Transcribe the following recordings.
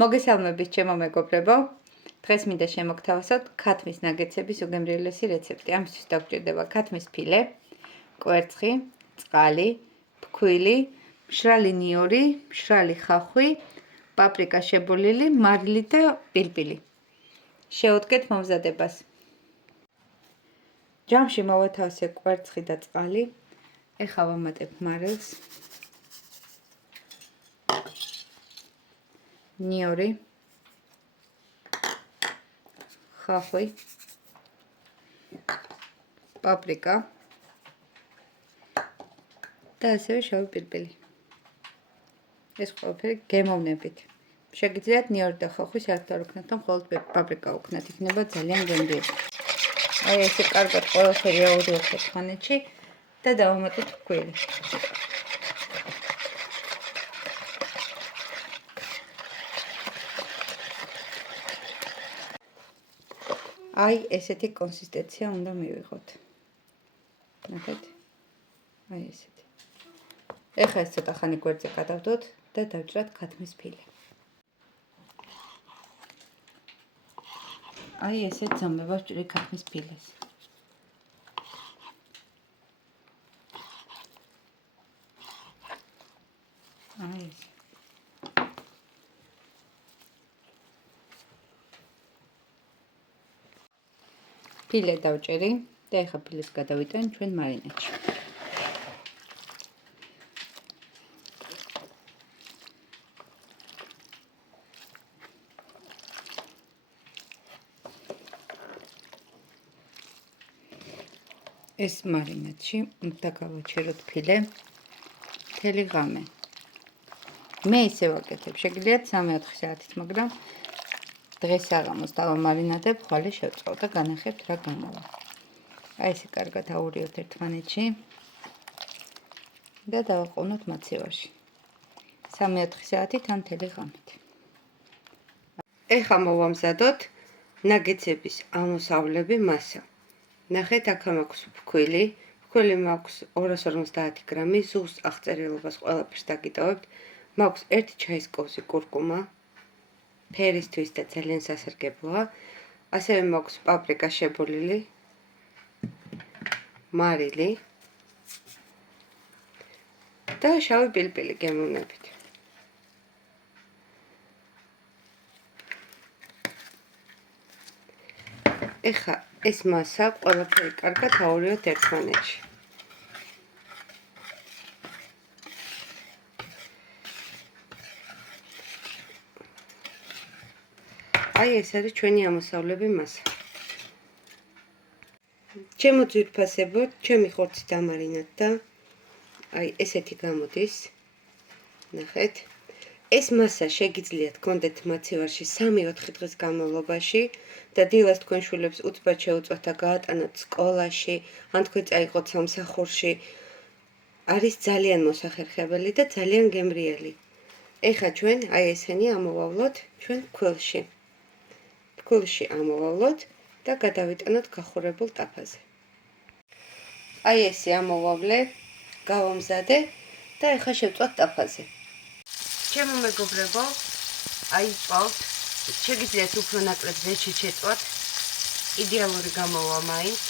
მოგესალმებით ჩემო მეგობრებო. დღეს მინდა შემოგთავაზოთ ქათმის ნაგეცების უგემრიელესი რეცეპტი. ამისთვის დაგვჭირდება ქათმის ფილე, კვერცხი, წყალი, ფქვილი, მშრალი ნიორი, მშრალი ხახვი, პაპრიკა შებოლილი, მარილი და პილპილი. შევუდგეთ მომზადებას. ჯამში მოვათავსე კვერცხი და წყალი. ეხლა ვამატებ მარილს. ნიორი, ხახვი, პაპრიკა და ასევე შავი პილპილი. ეს ყველაფერი გემოვნებით. შეგიძლიათ ნიორი და ხახვი საერთოდ არ უქნათ, რომ მხოლოდ პაპრიკა უქნათ, იქნება ძალიან გემრიელი. აი ესე კარგად ყველაფერი აუძლებთ ერთმანეთში და დავამატოთ ფქვილი. აი ესეთი კონსისტენცია უნდა მივიღოთ. ნახეთ. აი ესეთი. ეხლა ეს ცოტა ხანი გვერდზე გადავდოთ და დავჭრათ ქათმის ფილე. აი ესეთ ზომებას ვჭრი ქათმის ფილეს. აი ეს. ფილე დავჭერი და ეხლა ფილეს გადავიტან ჩვენ მარინადში. ეს მარინადში უნდა გავაჩეროთ ფილე მთელი ღამე. მე ისე ვაკეთებ, შეგიძლიათ 3-4 საათით, მაგრამ დღეს საღამოს დავამარინადებ, ხვალე შევწყავ და განახებთ რა გამოვა. აი ესე კარგად აურიოთ ერთმანეთში და დავაყოვნოთ მაცივარში. 3-4 საათით ან მთელი ღამით. ეხლა მოვამზადოთ ნაგეცების ამოსავლები მასა. ნახეთ, აქ მაქვს ფქვილი. ფქვილი მაქვს 250 გრამი, ზუსტ აღწერილობას ყველაფერს დაგიტოვებთ. მაქვს 1 ჩაის კოვზი კურკუმა. ფერისთვის და ძალიან სასარგებლოა. ასევე მაქვს პაპრიკა შებოლილი, მარილი და შავი პილპილი გემოვნებით. ეხლა ეს მასა ყველაფერი კარგად აურიოთ ერთმანეთში. აი ეს არის ჩვენი ამოსავლები მასა. ჩემო ძვირფასებო, ჩემი ხორცი დამარინდა. აი ესეთი გამოდის. ნახეთ. ეს მასა შეგიძლიათ გქონდეთ მაცივარში 3-4 დღის განმავლობაში და დილას თქვენ შვილებს უცბად შეუწყვათ და გაატანოთ სკოლაში, ან თქვენ წაიღოთ სამსახურში. არის ძალიან მოსახერხებელი და ძალიან გემრიელი. ეხლა ჩვენ აი ესენი ამოვავლოთ ჩვენ ფქვილში. ფქვილში ამოვავლოთ და გადავიტანოთ გახურებულ ტაფაზე. აი ესე ამოვავლე, გავამზადე და ეხლა შევწვათ ტაფაზე. ჩემო მეგობრებო, აი წვალთ, შეგიძლიათ უფრო ნაკლებ ზეთში შეწვათ, იდეალური გამოვა მაინც.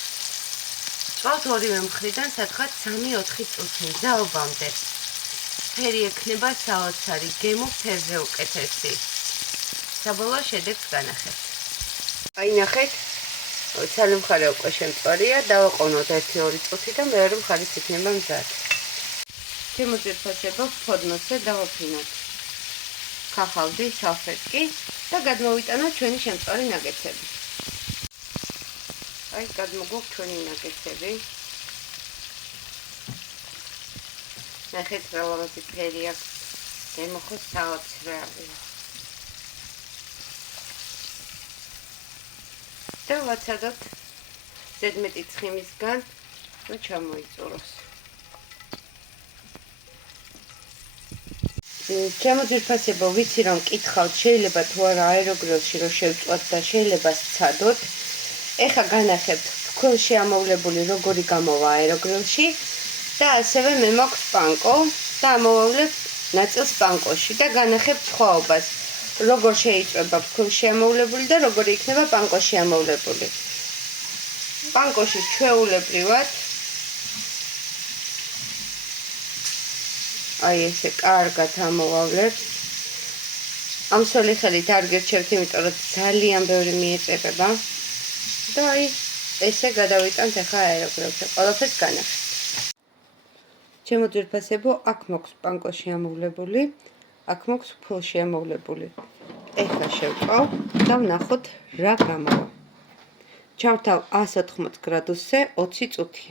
წვალთ ორივე მხრიდან სადღაც 3-4 წუთი, ძალობამდე. ფერი ექნება საოცარი, გემო ფერზე უკეთესი. საბოლოო შედეგს განახებთ. აი ნახეთ, ცალი მხარე უკვე შემწვარია, დავაყოვნოთ 1-2 წუთი და მეორე მხარეს იქნება მზად. ჩემო ძვირფასებო, ფოდნოზე დავაფრინოთ ქაღალდი, სალფეტკი და გადმოვიტანოთ ჩვენი შემწვარი ნაგეცები. აი გადმოგვაქვს ჩვენი ნაგეცები. ნახეთ რა ლამაზი ფერი აქვს, გემოხოს საოცრია. და ვაცადოთ ზედმეტი ცხიმისგან, რომ ჩამოიწუროს. ჩემო ძვირფასებო, ვიცი რომ მკითხავთ, შეიძლება თუ არა აეროგრილში რომ შევწვათ და შეიძლება სცადოთ. ეხლა განახებთ ფქვილში ამოვლებული როგორი გამოვა აეროგრილში და ასევე მე მაქვს პანკო და ამოვავლებ ნაწილს პანკოში და განახებთ სხვაობას. როგორ შეიწვება ფქვილში ამოვლებული და როგორ იქნება პანკოში ამოვლებული. პანკოში ჩვეულებრივად აი ესე კარგად ამოვავლებს. ამ სველი ხელით არ გირჩევთ, იმიტომ რომ ძალიან ბევრი მიეწებება და აი ესე გადავიტანთ ახლა აეროგრაფზე. ყველაფერს განახეთ. ჩემო ძვირფასებო, აქ მოქვს პანკოში ამოვლებული, აქ მოქვს ფქვილში ამოვლებული. ეხლა შევწყავ და ვნახოთ რა გამოვა. ჩავთავ 180 გრადუსზე 20 წუთი.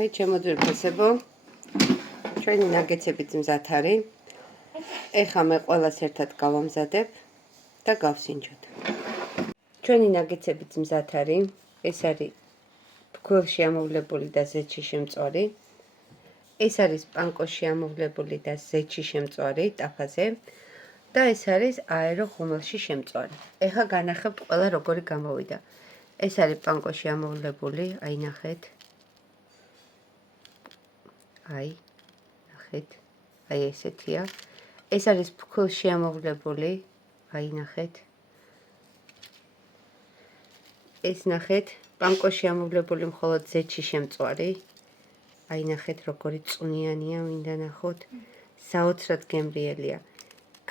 აი ჩემო ძვირფასებო, ჩვენი ნაგეცებიც მზად არის. ეხლა მე ყველას ერთად გავამზადებ და გავსინჯოთ. ჩვენი ნაგეცებიც მზად არის. ეს არის ფქვილში ამოვლებული და ზეთში შემწვარი. ეს არის პანკოში ამოვლებული და ზეთში შემწვარი ტაფაზე და ეს არის აერო ღუმელში შემწვარი. ეხლა განახებთ ყველა როგორი გამოვიდა. ეს არის პანკოში ამოვლებული, აი ნახეთ. აი ნახეთ. აი ესეთია. ეს არის ფქვილში ამოვლებული, აი ნახეთ. ეს ნახეთ, პანკოში ამოვლებული მხოლოდ ზეთში შემწვარი. აი ნახეთ როგორი წვნიანია, მინდა ნახოთ. საოცრად გემრიელია.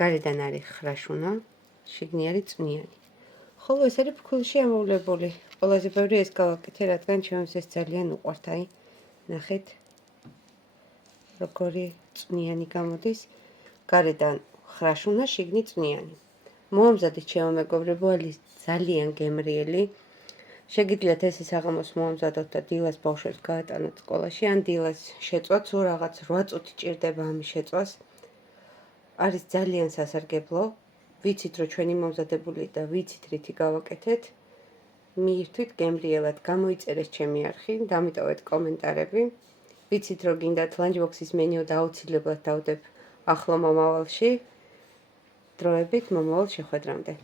გარედან არის ხრაშუნა, შიგნი არის წვნიანი. ხოლო ეს არის ფქვილში ამოვლებული. ყველაზე ბევრი ეს გავაკეთე, რადგან ჩემს ეს ძალიან უყვართ. აი ნახეთ როგორი წვნიანი გამოდის. გარედან ხრაშუნა, შიგნი წვნიანი. მოამზადეთ ჩემო მეგობრებო, არის ძალიან გემრიელი. შეგიძლიათ ესე საღამოს მოამზადოთ და დილას ბავშვებს გაატანოთ სკოლაში, ან დილას შეწვათ, სულ რაღაც 8 წუთი ჭირდება ამის შეწვას. არის ძალიან სასარგებლო. ვიცით, რომ ჩვენი მომზადებული და ვიცით, რითი გავაკეთეთ. მიირთვით გემრიელად, გამოიწერეს ჩემი არხი, დამიტოვეთ კომენტარები. ვიცით, რომ გინდათ ლანჩბოქსის მენიუ და აუცილებლად დავდებ ახლო მომავალში. დროებით მომავალ შეხვედრამდე.